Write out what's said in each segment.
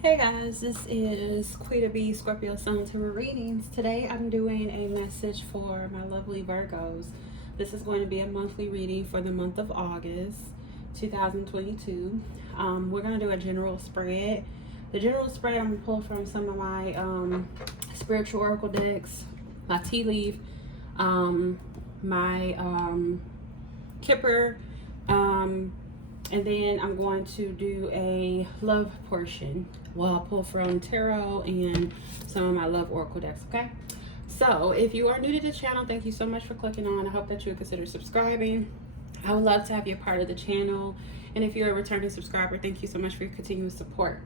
Hey guys, this is Quita B Scorpio Sun Tarot Readings. Today I'm doing a message for my lovely Virgos. This is going to be a monthly reading for the month of August 2022. We're going to do a general spread. The general spread I'm going to pull from some of my spiritual oracle decks, my tea leaf, my Kipper, and then I'm going to do a love portion. Well, I'll pull from tarot and some of my love oracle decks, okay? So if you are new to the channel, thank you so much for clicking on. I hope that you would consider subscribing. I would love to have you a part of the channel. And if you're a returning subscriber, thank you so much for your continuous support.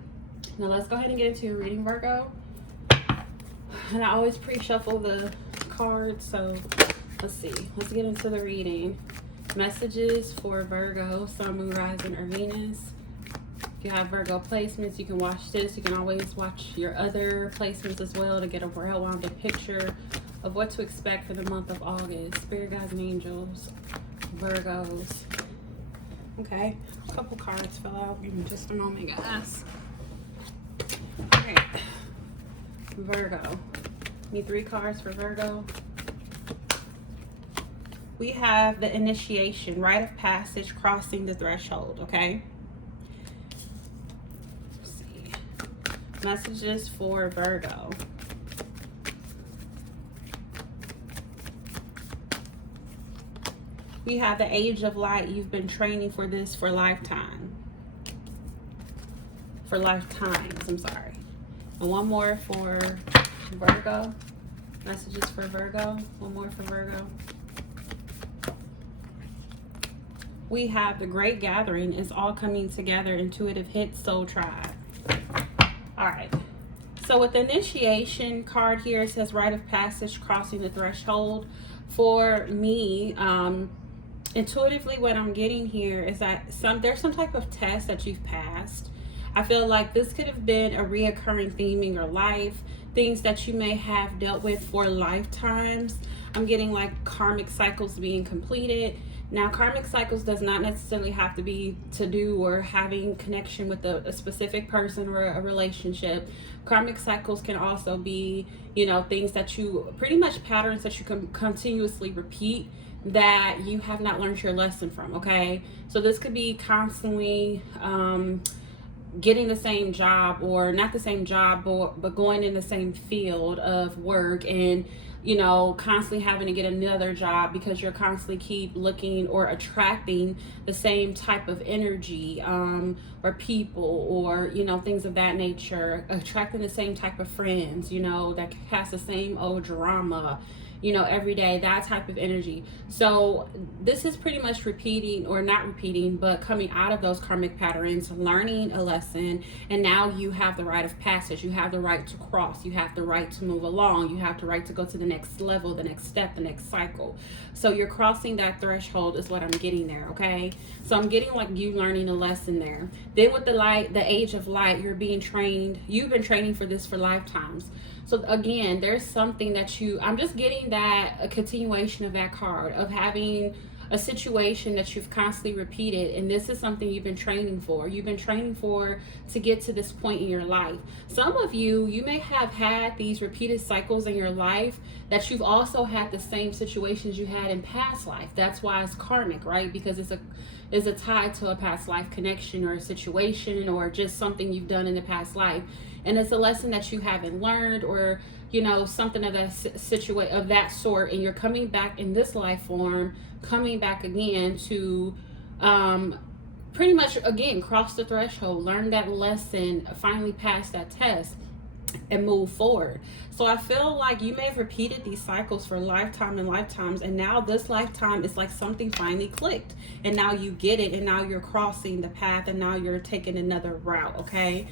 Now let's go ahead and get into your reading, Virgo. And I always pre-shuffle the cards, so let's see. Let's get into the reading. Messages for Virgo, Sun, Moon, Rising, or Venus. If you have Virgo placements, you can watch this. You can always watch your other placements as well to get a well-rounded picture of what to expect for the month of August. Spirit guides and angels, Virgos. Okay, a couple cards fell out. Give me just a moment, guys. All right, Virgo. Need 3 cards for Virgo. We have the initiation, rite of passage, crossing the threshold, okay? Let's see. Messages for Virgo. We have the age of light. You've been training for this for lifetime. For lifetimes, I'm sorry. And one more for Virgo. Messages for Virgo. One more for Virgo. We have the Great Gathering is all coming together. Intuitive hit, soul tribe. All right. So with the initiation card here, it says rite of passage, crossing the threshold. For me, intuitively, what I'm getting here is that there's some type of test that you've passed. I feel like this could have been a reoccurring theme in your life, things that you may have dealt with for lifetimes. I'm getting like karmic cycles being completed. Now, karmic cycles does not necessarily have to be to do or having connection with a specific person or a relationship. Karmic cycles can also be, you know, things that you, pretty much patterns that you can continuously repeat that you have not learned your lesson from, okay? So this could be constantly getting the same job, or not the same job, but going in the same field of work, and you know, constantly having to get another job because you're constantly keep looking or attracting the same type of energy, or people, or, you know, things of that nature, attracting the same type of friends, you know, that has the same old drama, you know, every day, that type of energy. So this is pretty much repeating, or not repeating, but coming out of those karmic patterns, learning a lesson, and now you have the rite of passage. You have the right to cross. You have the right to move along. You have the right to go to the next level, the next step, the next cycle. So you're crossing that threshold is what I'm getting there, okay? So I'm getting like you learning a lesson there. Then with the light, the age of light, you're being trained. You've been training for this for lifetimes. So again, there's something that I'm just getting that, a continuation of that card, of having a situation that you've constantly repeated, and this is something you've been training for. You've been training for to get to this point in your life. Some of you may have had these repeated cycles in your life that you've also had the same situations you had in past life. That's why it's karmic, right? Because it's a tie to a past life connection, or a situation, or just something you've done in the past life. And it's a lesson that you haven't learned, or, you know, something of that of that sort, and you're coming back in this life form, coming back again to pretty much again cross the threshold, learn that lesson, finally pass that test, and move forward. So I feel like you may have repeated these cycles for lifetime and lifetimes, and now this lifetime is like something finally clicked, and now you get it, and now you're crossing the path, and now you're taking another route, okay?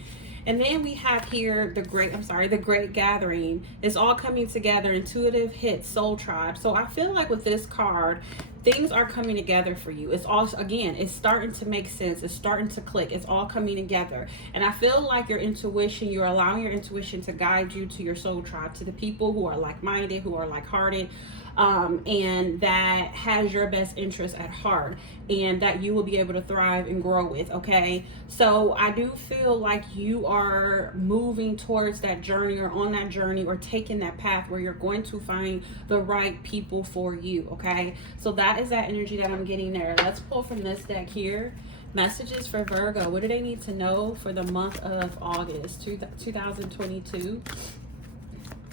And then we have here the Great Gathering is all coming together. Intuitive hit, soul tribe. So I feel like with this card, things are coming together for you. It's also, again, it's starting to make sense. It's starting to click. It's all coming together. And I feel like your intuition, you're allowing your intuition to guide you to your soul tribe, to the people who are like-minded, who are like-hearted, and that has your best interest at heart, and that you will be able to thrive and grow with. Okay, so I do feel like you are moving towards that journey, or on that journey, or taking that path where you're going to find the right people for you. Okay, so that is that energy that I'm getting there. Let's pull from this deck here. Messages for Virgo. What do they need to know for the month of August 2022?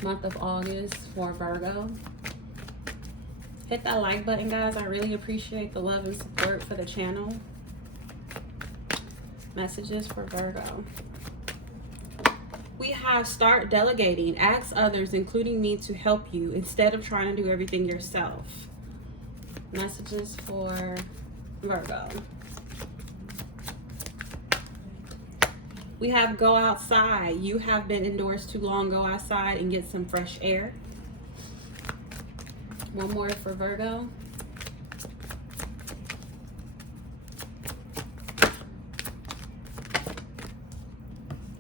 Month of August for Virgo. Hit that like button, guys. I really appreciate the love and support for the channel. Messages for Virgo. We have start delegating. Ask others, including me, to help you instead of trying to do everything yourself. Messages for Virgo. We have go outside. You have been indoors too long. Go outside and get some fresh air. One more for Virgo.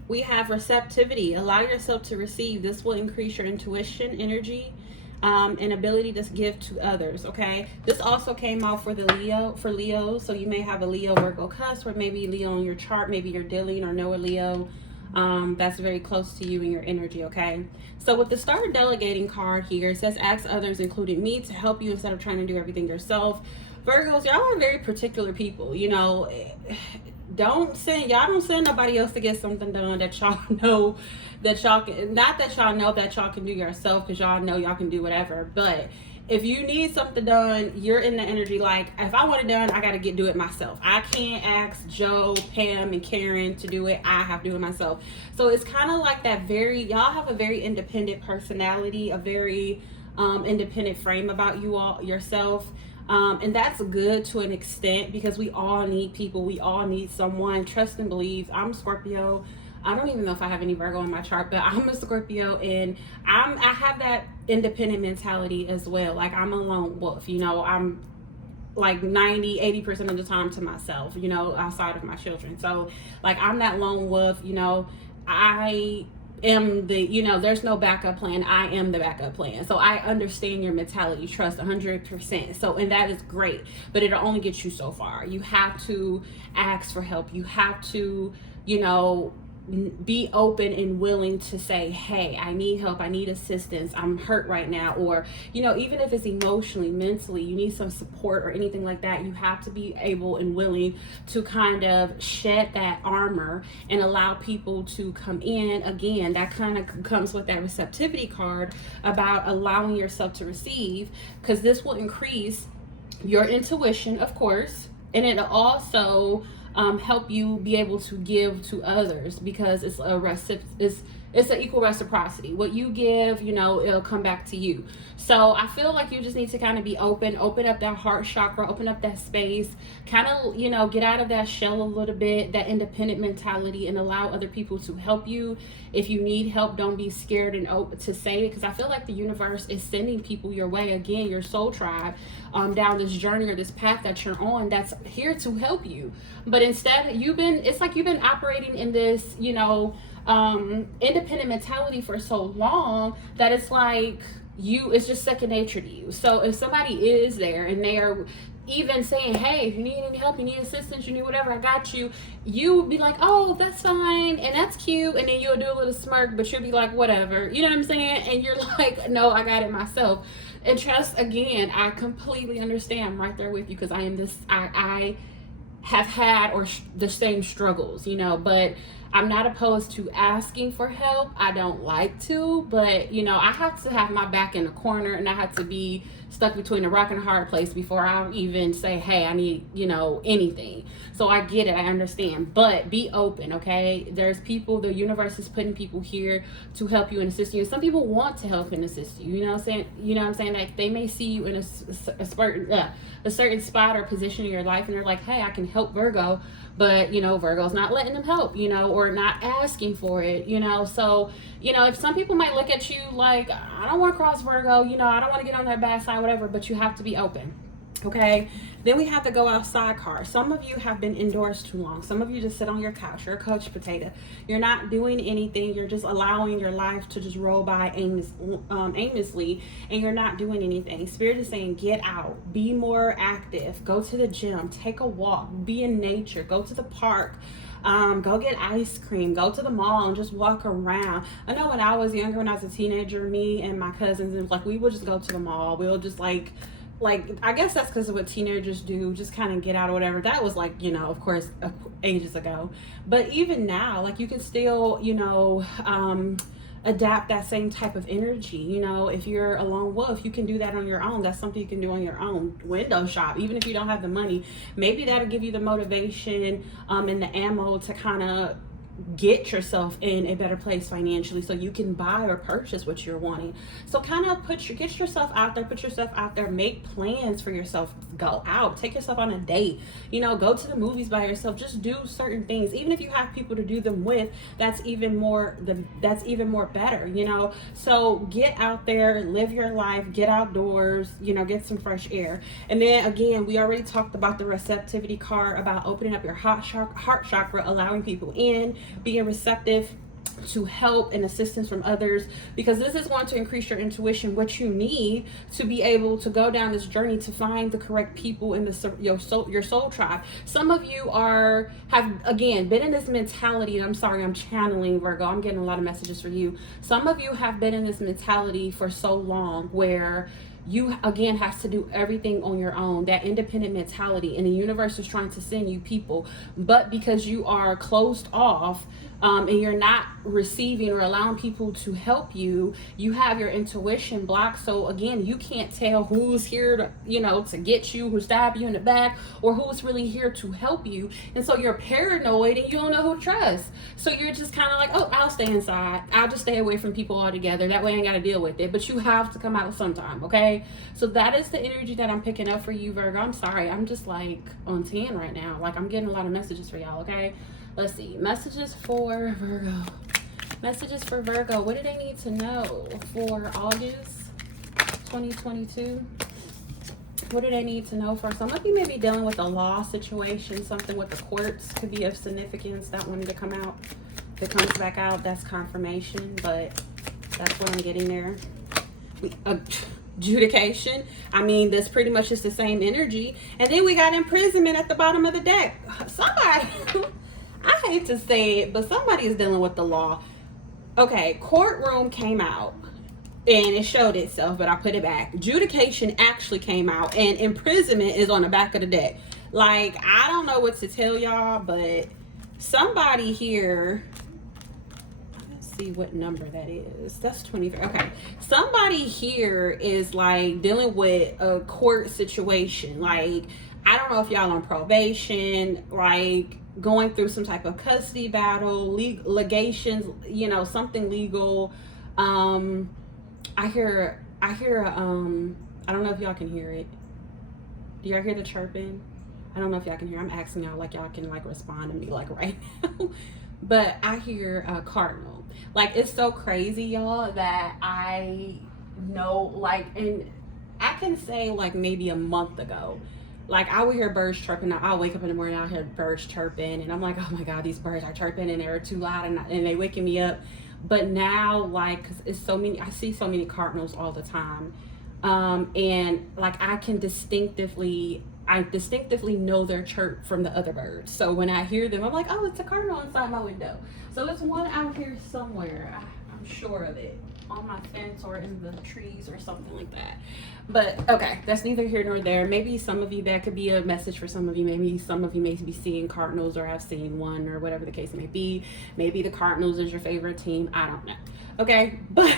We have receptivity. Allow yourself to receive. This will increase your intuition, energy, and ability to give to others. Okay, this also came out for the Leo, so you may have a Leo Virgo cusp, or maybe Leo on your chart. Maybe you're dealing or know a Leo that's very close to you in your energy. Okay, so with the start delegating card here, it says ask others, including me, to help you instead of trying to do everything yourself. Virgos, y'all are very particular people. You know, don't send nobody else to get something done that y'all know that y'all can, not that y'all know that y'all can do yourself, because y'all know y'all can do whatever. But if you need something done, you're in the energy like, if I want it done, I got to do it myself. I can't ask Joe, Pam, and Karen to do it. I have to do it myself. So it's kind of like that y'all have a very independent personality, a very independent frame about you all yourself. And that's good to an extent, because we all need people. We all need someone. Trust and believe. I'm Scorpio. I don't even know if I have any Virgo in my chart, but I'm a Scorpio, and I have that independent mentality as well. Like, I'm a lone wolf, you know. I'm like 80% of the time to myself, you know, outside of my children. So like, I'm that lone wolf, you know. I am the, you know, there's no backup plan. I am the backup plan. So I understand your mentality, trust 100%. So, and that is great, but it'll only get you so far. You have to ask for help. You have to, you know, be open and willing to say, hey, I need help, I need assistance, I'm hurt right now. Or, you know, even if it's emotionally, mentally, you need some support or anything like that, you have to be able and willing to kind of shed that armor and allow people to come in. Again, that kind of comes with that receptivity card about allowing yourself to receive, because this will increase your intuition, of course, and it'll also help you be able to give to others, because it's an equal reciprocity. What you give, you know, it'll come back to you. So I feel like you just need to kind of be open up that heart chakra, open up that space, kind of, you know, get out of that shell a little bit, that independent mentality, and allow other people to help you. If you need help, don't be scared and open to say it, because I feel like the universe is sending people your way. Again, your soul tribe, down this journey or this path that you're on, that's here to help you. But instead, it's like you've been operating in this, you know, independent mentality for so long that it's like it's just second nature to you. So if somebody is there and they are even saying, hey, if you need any help, you need assistance, you need whatever, I got you, you would be like, oh, that's fine, and that's cute, and then you'll do a little smirk, but you'll be like, whatever, you know what I'm saying? And you're like, no, I got it myself. And trust, again, I completely understand. I'm right there with you, because I am I have had the same struggles, you know, but I'm not opposed to asking for help. I don't like to, but, you know, I have to have my back in a corner, and I have to be stuck between a rock and a hard place before I even say, hey, I need, you know, anything. So I get it, I understand, but be open, okay? There's people, the universe is putting people here to help you and assist you. Some people want to help and assist you, you know what I'm saying? You know what I'm saying? Like, they may see you in a certain spot or position in your life, and they're like, hey, I can help Virgo, but, you know, Virgo's not letting them help, you know, or not asking for it, you know. So, you know, if some people might look at you like, I don't want to cross Virgo, you know, I don't want to get on that bad side, whatever, but you have to be open. Okay, then we have to go outside card. Some of you have been indoors too long. Some of you just sit on your couch. You're a couch potato. You're not doing anything. You're just allowing your life to just roll by aimlessly, and you're not doing anything. Spirit is saying, get out, be more active, go to the gym, take a walk, be in nature, go to the park. Go get ice cream, go to the mall and just walk around. I know when I was younger, when I was a teenager, me and my cousins, it was like we would just go to the mall. We would just like I guess that's because of what teenagers do, just kind of get out or whatever. That was like, you know, of course, ages ago. But even now, like, you can still, you know, adapt that same type of energy. You know, if you're a lone wolf, you can do that on your own. That's something you can do on your own. Window shop, even if you don't have the money. Maybe that'll give you the motivation and the ammo to kind of get yourself in a better place financially so you can buy or purchase what you're wanting. So kind of get yourself out there, put yourself out there, make plans for yourself, go out, take yourself on a date, you know, go to the movies by yourself, just do certain things. Even if you have people to do them with, that's even more better, you know. So get out there, live your life, get outdoors, you know, get some fresh air. And then again, we already talked about the receptivity card, about opening up your heart chakra, allowing people in, being receptive to help and assistance from others, because this is going to increase your intuition, what you need to be able to go down this journey to find the correct people in your soul tribe. Some of you have again been in this mentality, and I'm sorry, I'm channeling Virgo, I'm getting a lot of messages for you. Some of you have been in this mentality for so long where you again have to do everything on your own, that independent mentality, and the universe is trying to send you people, but because you are closed off and you're not receiving or allowing people to help you, you have your intuition blocked. So again, you can't tell who's here to, you know, to get you, who stab you in the back, or who's really here to help you. And so you're paranoid and you don't know who to trust. So you're just kind of like, oh, I'll stay inside, I'll just stay away from people altogether, that way I ain't got to deal with it. But you have to come out sometime, okay? So that is the energy that I'm picking up for you, Virgo. I'm sorry, I'm just like on 10 right now. Like, I'm getting a lot of messages for y'all, okay? Let's see. Messages for Virgo. Messages for Virgo. What do they need to know for August 2022? What do they need to know for? Some of you may be dealing with a law situation, something with the courts could be of significance. That one to come out. If it comes back out, that's confirmation, but that's what I'm getting there. Adjudication, I mean, that's pretty much just the same energy. And then we got imprisonment at the bottom of the deck. Somebody, I hate to say it, but somebody is dealing with the law. Okay, courtroom came out and it showed itself, but I put it back. Adjudication actually came out, and imprisonment is on the back of the deck. Like, I don't know what to tell y'all, but somebody here, see what number that is. That's 23. Okay, somebody here is like dealing with a court situation. Like, I don't know if y'all on probation, like going through some type of custody battle, legations, you know, something legal. I hear I don't know if y'all can hear it. Do y'all hear the chirping? I don't know if y'all can hear. I'm asking y'all like y'all can like respond to me like right now. But I hear a cardinal. Like, it's so crazy, y'all, that I know, like, and I can say like maybe a month ago, like I would hear birds chirping. I'll wake up in the morning, I'll hear birds chirping, and I'm like, oh my God, these birds are chirping and they're too loud and they waking me up. But now, like, 'cause it's so many, I see so many cardinals all the time. And like I distinctively know their chirp from the other birds. So when I hear them, I'm like, oh, it's a cardinal inside my window. So it's one out here somewhere. I'm sure of it, on my fence or in the trees or something like that. But okay, that's neither here nor there. Maybe some of you, that could be a message for some of you. Maybe some of you may be seeing cardinals, or have seen one, or whatever the case may be. Maybe the Cardinals is your favorite team. I don't know. Okay, but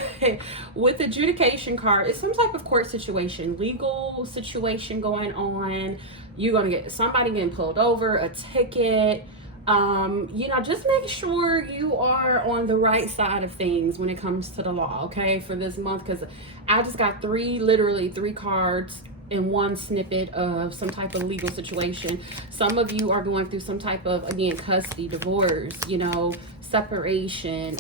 with the adjudication card, it's some type of court situation, legal situation going on. You're gonna get somebody getting pulled over, a ticket. You know, just make sure you are on the right side of things when it comes to the law, okay, for this month, because I just got literally three cards in one snippet of some type of legal situation. Some of you are going through some type of, again, custody, divorce, you know, separation,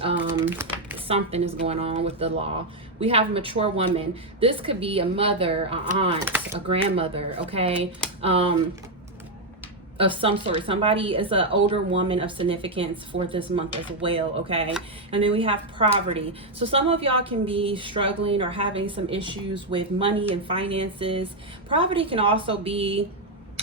something is going on with the law. We have mature woman. This could be a mother, an aunt, a grandmother, okay? Of some sort. Somebody is an older woman of significance for this month as well, okay? And then we have poverty. So some of y'all can be struggling or having some issues with money and finances. Poverty can also be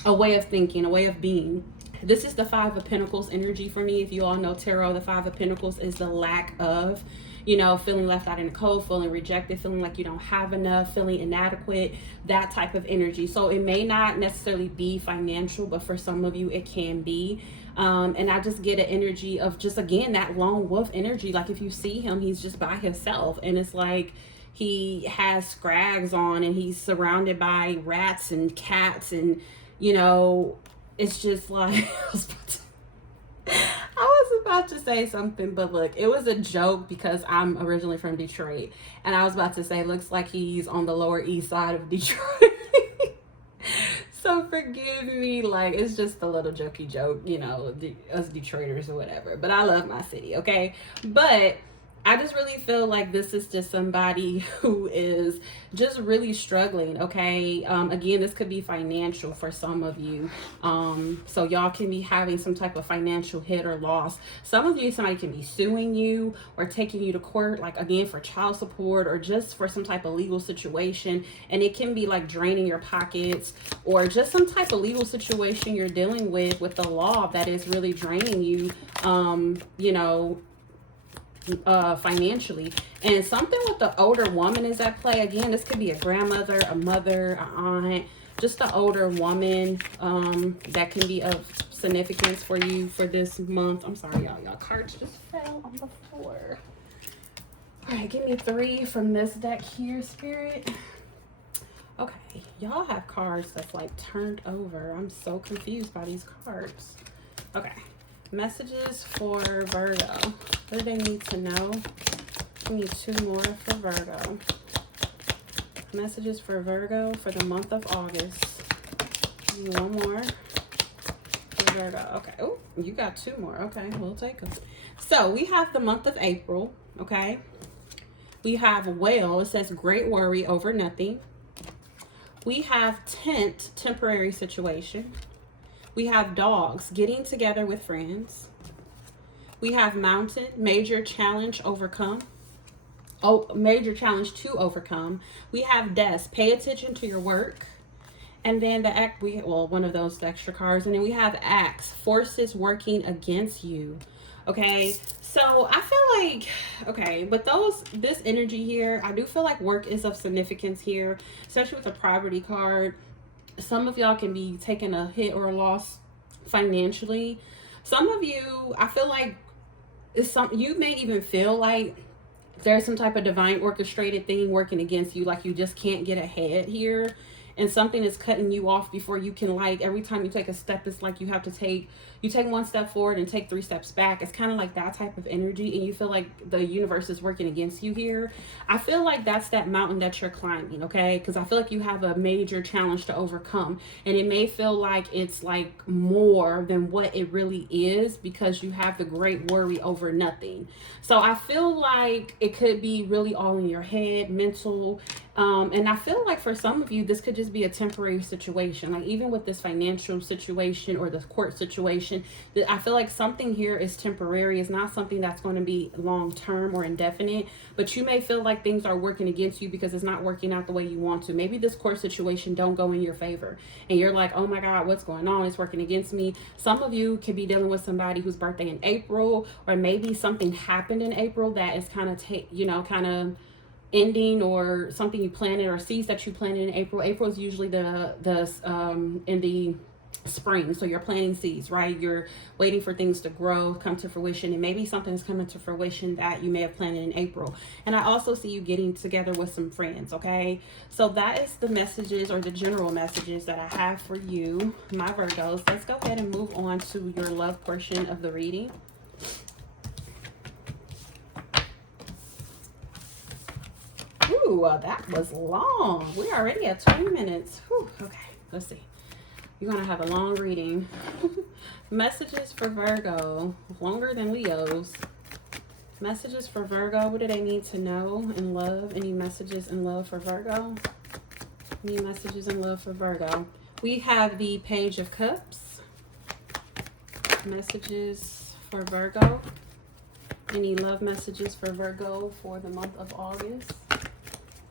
a way of thinking, a way of being. This is the Five of Pentacles energy for me. If you all know tarot, the Five of Pentacles is the lack of, you know, feeling left out in the cold, feeling rejected, feeling like you don't have enough, feeling inadequate, that type of energy. So it may not necessarily be financial, but for some of you it can be. And I just get an energy of just, again, that lone wolf energy. Like if you see him, he's just by himself, and it's like he has scrags on and he's surrounded by rats and cats, and you know, it's just like I was about to say something, but look, it was a joke because I'm originally from Detroit, and I was about to say, looks like he's on the Lower East Side of Detroit. So forgive me, like, it's just a little jokey joke, you know, us Detroiters or whatever, but I love my city, okay? But I just really feel like this is just somebody who is just really struggling, okay? Again, this could be financial for some of you. So y'all can be having some type of financial hit or loss. Some of you, somebody can be suing you or taking you to court, like again, for child support or just for some type of legal situation. And it can be like draining your pockets or just some type of legal situation you're dealing with the law that is really draining you, you know, financially. And something with the older woman is at play. Again, this could be a grandmother, a mother, an aunt, just an older woman that can be of significance for you for this month. I'm sorry, y'all cards just fell on the floor. All right, give me 3 from this deck here, Spirit. Okay, y'all have cards that's like turned over. I'm so confused by these cards. Okay. Messages for Virgo. What do they need to know? We need 2 more for Virgo. Messages for Virgo for the month of August. 1 more for Virgo. Okay. Oh, you got 2 more. Okay, we'll take them. So we have the month of April. Okay. We have Whale. It says great worry over nothing. We have Tent, temporary situation. We have Dogs, getting together with friends. We have Mountain, major challenge overcome. Oh, major challenge to overcome. We have Death, pay attention to your work. And then the act, one of those extra cards. And then we have Axe, forces working against you. Okay, so I feel like, okay, but this energy here, I do feel like work is of significance here, especially with the poverty card. Some of y'all can be taking a hit or a loss financially. Some of you, I feel like you may even feel like there's some type of divine orchestrated thing working against you, like you just can't get ahead here, and something is cutting you off before you can, like, every time you take a step, it's like you have to take 1 step forward and take 3 steps back. It's kind of like that type of energy, and you feel like the universe is working against you here. I feel like that's that mountain that you're climbing, okay? Because I feel like you have a major challenge to overcome, and it may feel like it's like more than what it really is because you have the great worry over nothing. So I feel like it could be really all in your head, mental. And I feel like for some of you, this could just be a temporary situation. Like even with this financial situation or the court situation, I feel like something here is temporary. It's not something that's going to be long term or indefinite, but you may feel like things are working against you because it's not working out the way you want to. Maybe this court situation don't go in your favor and you're like, oh my God, what's going on? It's working against me. Some of you could be dealing with somebody whose birthday in April, or maybe something happened in April that is kind of ending, or something you planted or seeds that you planted in April. April is usually in the spring, so you're planting seeds, right? You're waiting for things to grow, come to fruition, and maybe something's coming to fruition that you may have planted in April. And I also see you getting together with some friends, okay? So that is the messages, or the general messages, that I have for you, my Virgos. Let's go ahead and move on to your love portion of the reading. Ooh, that was long. We're already at 20 minutes. Whew, okay, let's see. You're going to have a long reading. Messages for Virgo, longer than Leo's. Messages for Virgo. What do they need to know in love? Any messages in love for Virgo? Any messages in love for Virgo? We have the Page of Cups. Messages for Virgo. Any love messages for Virgo for the month of August?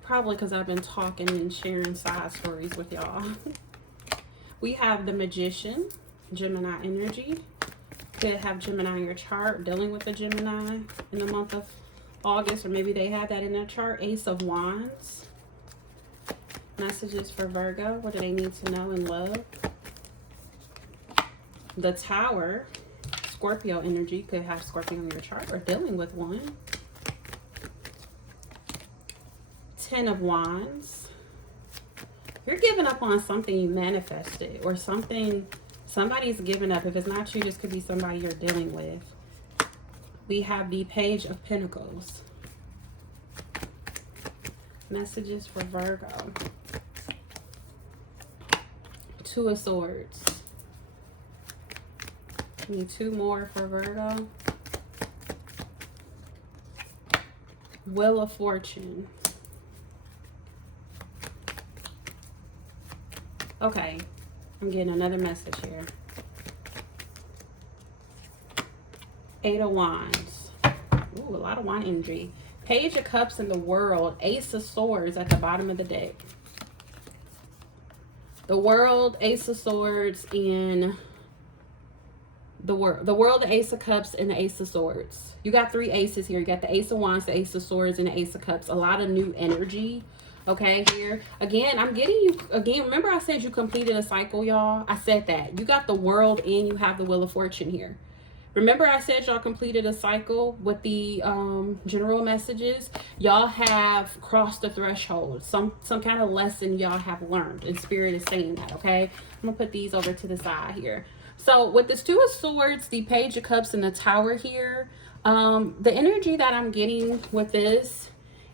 Probably because I've been talking and sharing side stories with y'all. We have the Magician, Gemini energy. Could have Gemini in your chart, dealing with the Gemini in the month of August, or maybe they have that in their chart. Ace of Wands. Messages for Virgo. What do they need to know in love? The Tower, Scorpio energy. Could have Scorpio in your chart or dealing with one. Ten of Wands. You're giving up on something you manifested, or something somebody's giving up. If it's not you, this could be somebody you're dealing with. We have the Page of Pentacles. Messages for Virgo. Two of Swords. Need two more for Virgo. Wheel of Fortune. Okay, I'm getting another message here. Eight of Wands. Ooh, a lot of wand energy. Page of Cups in the World. Ace of Swords at the bottom of the deck. The World, Ace of Swords, in the World. The World, the Ace of Cups, and the Ace of Swords. You got three aces here. You got the Ace of Wands, the Ace of Swords, and the Ace of Cups. A lot of new energy. Okay, here. Again, I'm getting you, again, remember I said you completed a cycle, y'all? I said that. You got the World and you have the Wheel of Fortune here. Remember I said y'all completed a cycle with the general messages? Y'all have crossed the threshold. Some kind of lesson y'all have learned. And Spirit is saying that, okay? I'm going to put these over to the side here. So with this Two of Swords, the Page of Cups, and the Tower here, the energy that I'm getting with this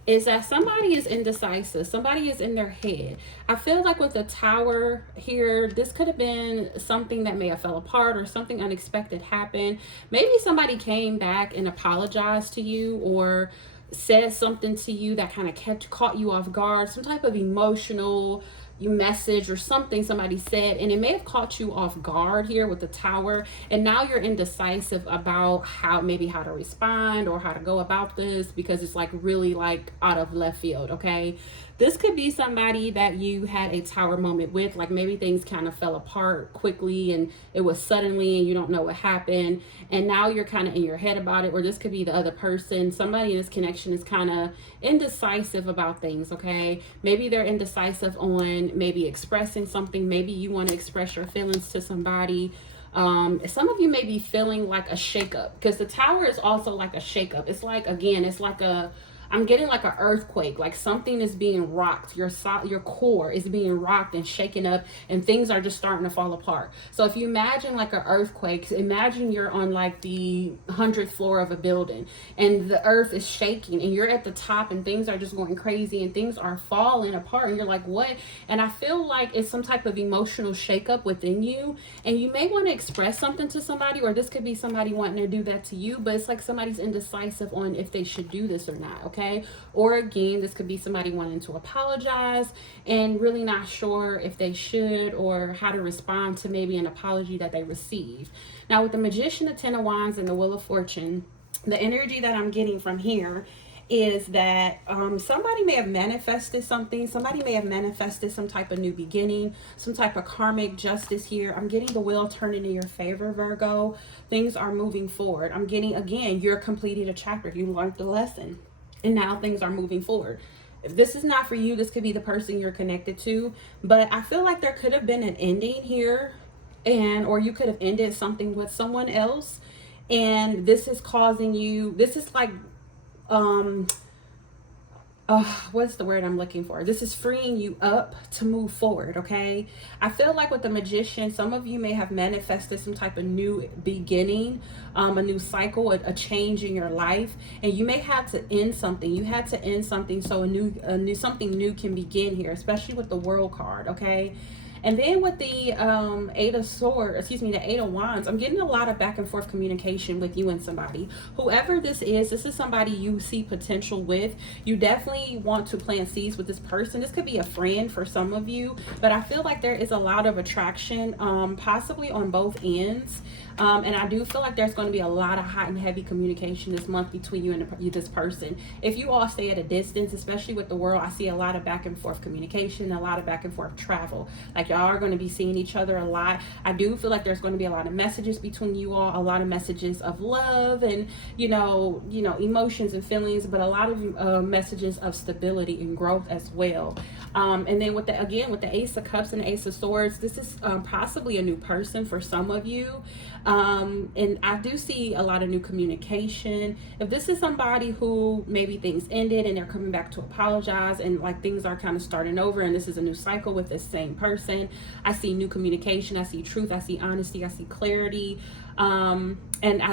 is that somebody is indecisive. Somebody is in their head. I feel like with the Tower here, this could have been something that may have fell apart, or something unexpected happened. Maybe somebody came back and apologized to you, or said something to you that kind of caught you off guard. Some type of emotional message or something somebody said, and it may have caught you off guard here with the Tower, and now you're indecisive about how to respond or how to go about this, because it's like really like out of left field. Okay, this could be somebody that you had a Tower moment with, like maybe things kind of fell apart quickly and it was suddenly and you don't know what happened, and now you're kind of in your head about it. Or this could be the other person. Somebody in this connection is kind of indecisive about things. Okay, maybe they're indecisive on maybe expressing something. Maybe you want to express your feelings to somebody. Some of you may be feeling like a shakeup, because the Tower is also like a shakeup. It's like, again, it's like I'm getting like an earthquake, like something is being rocked. Your core is being rocked and shaken up, and things are just starting to fall apart. So if you imagine like an earthquake, imagine you're on like the 100th floor of a building, and the earth is shaking, and you're at the top, and things are just going crazy, and things are falling apart, and you're like, what? And I feel like it's some type of emotional shakeup within you, and you may want to express something to somebody, or this could be somebody wanting to do that to you, but it's like somebody's indecisive on if they should do this or not. Okay. Or again, this could be somebody wanting to apologize and really not sure if they should, or how to respond to maybe an apology that they received. Now with the Magician, the Ten of Wands, and the Wheel of Fortune, the energy that I'm getting from here is that somebody may have manifested something. Somebody may have manifested some type of new beginning, some type of karmic justice here. I'm getting the wheel turning in your favor, Virgo. Things are moving forward. I'm getting, again, you're completing a chapter. You learned the lesson, and now things are moving forward. If this is not for you, this could be the person you're connected to. But I feel like there could have been an ending here, or you could have ended something with someone else. And this is causing you, this is like, what's the word I'm looking for? This is freeing you up to move forward, okay? I feel like with the Magician, some of you may have manifested some type of new beginning, a new cycle, a change in your life, and you may have to end something. You had to end something so something new can begin here, especially with the World card, okay? And then with the Eight of Swords, excuse me, the Eight of Wands, I'm getting a lot of back and forth communication with you and somebody. Whoever this is somebody you see potential with. You definitely want to plant seeds with this person. This could be a friend for some of you, but I feel like there is a lot of attraction, possibly on both ends. And I do feel like there's going to be a lot of hot and heavy communication this month between you and this person. If you all stay at a distance, especially with the world, I see a lot of back and forth communication, a lot of back and forth travel. Like y'all are going to be seeing each other a lot. I do feel like there's going to be a lot of messages between you all, a lot of messages of love and, you know, emotions and feelings, but a lot of messages of stability and growth as well. And then with the Ace of Cups and the Ace of Swords, this is possibly a new person for some of you. And I do see a lot of new communication. If this is somebody who maybe things ended and they're coming back to apologize and like things are kind of starting over and this is a new cycle with this same person, I see new communication, I see truth, I see honesty, I see clarity.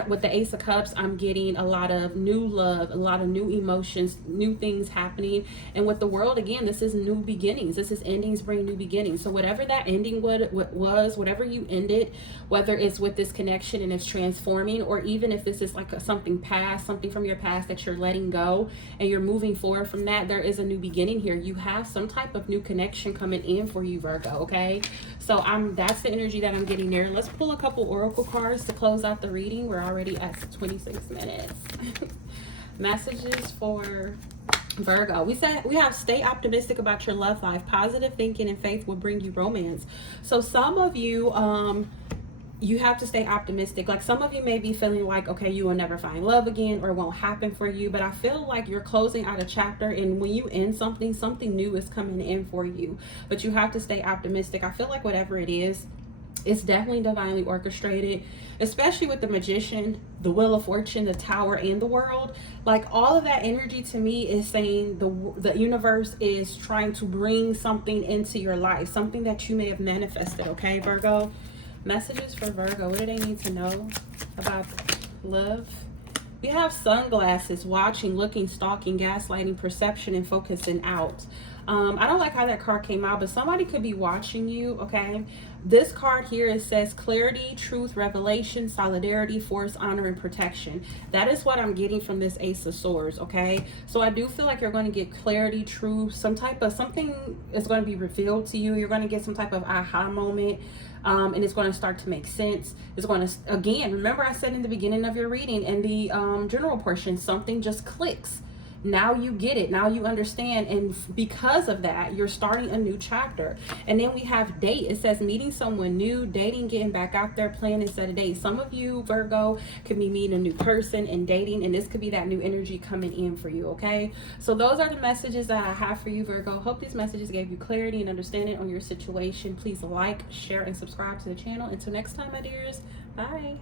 With the Ace of Cups, I'm getting a lot of new love, a lot of new emotions, new things happening. And with the World, again, this is new beginnings. This is endings bring new beginnings. So whatever that ending was, whatever you ended, whether it's with this connection and it's transforming, or even if this is like something past, something from your past that you're letting go and you're moving forward from that, there is a new beginning here. You have some type of new connection coming in for you, Virgo, okay? So that's the energy that I'm getting there. Let's pull a couple oracle cards to close out the reading. We're already at 26 minutes. Messages for Virgo. We have stay optimistic about your love life. Positive thinking and faith will bring you romance. So some of you, you have to stay optimistic. Like some of you may be feeling like, okay, you will never find love again or it won't happen for you. But I feel like you're closing out a chapter, and when you end something, something new is coming in for you. But you have to stay optimistic. I feel like whatever it is, it's definitely divinely orchestrated, especially with the Magician, the Wheel of Fortune, the Tower, and the World. Like all of that energy to me is saying the universe is trying to bring something into your life, something that you may have manifested, okay, Virgo? Messages for Virgo. What do they need to know about love? We have sunglasses, watching, looking, stalking, gaslighting, perception, and focusing out. I don't like how that card came out, but somebody could be watching you, okay? This card here, it says clarity, truth, revelation, solidarity, force, honor, and protection. That is what I'm getting from this Ace of Swords, okay? So I do feel like you're going to get clarity, truth, something is going to be revealed to you. You're going to get some type of aha moment. And it's going to start to make sense. It's going to, again, remember I said in the beginning of your reading, in the general portion, something just clicks. Now you get it. Now you understand. And because of that, you're starting a new chapter. And then we have date. It says meeting someone new, dating, getting back out there, planning, set a date. Some of you, Virgo, could be meeting a new person and dating. And this could be that new energy coming in for you, okay? So those are the messages that I have for you, Virgo. Hope these messages gave you clarity and understanding on your situation. Please like, share, and subscribe to the channel. Until next time, my dears. Bye.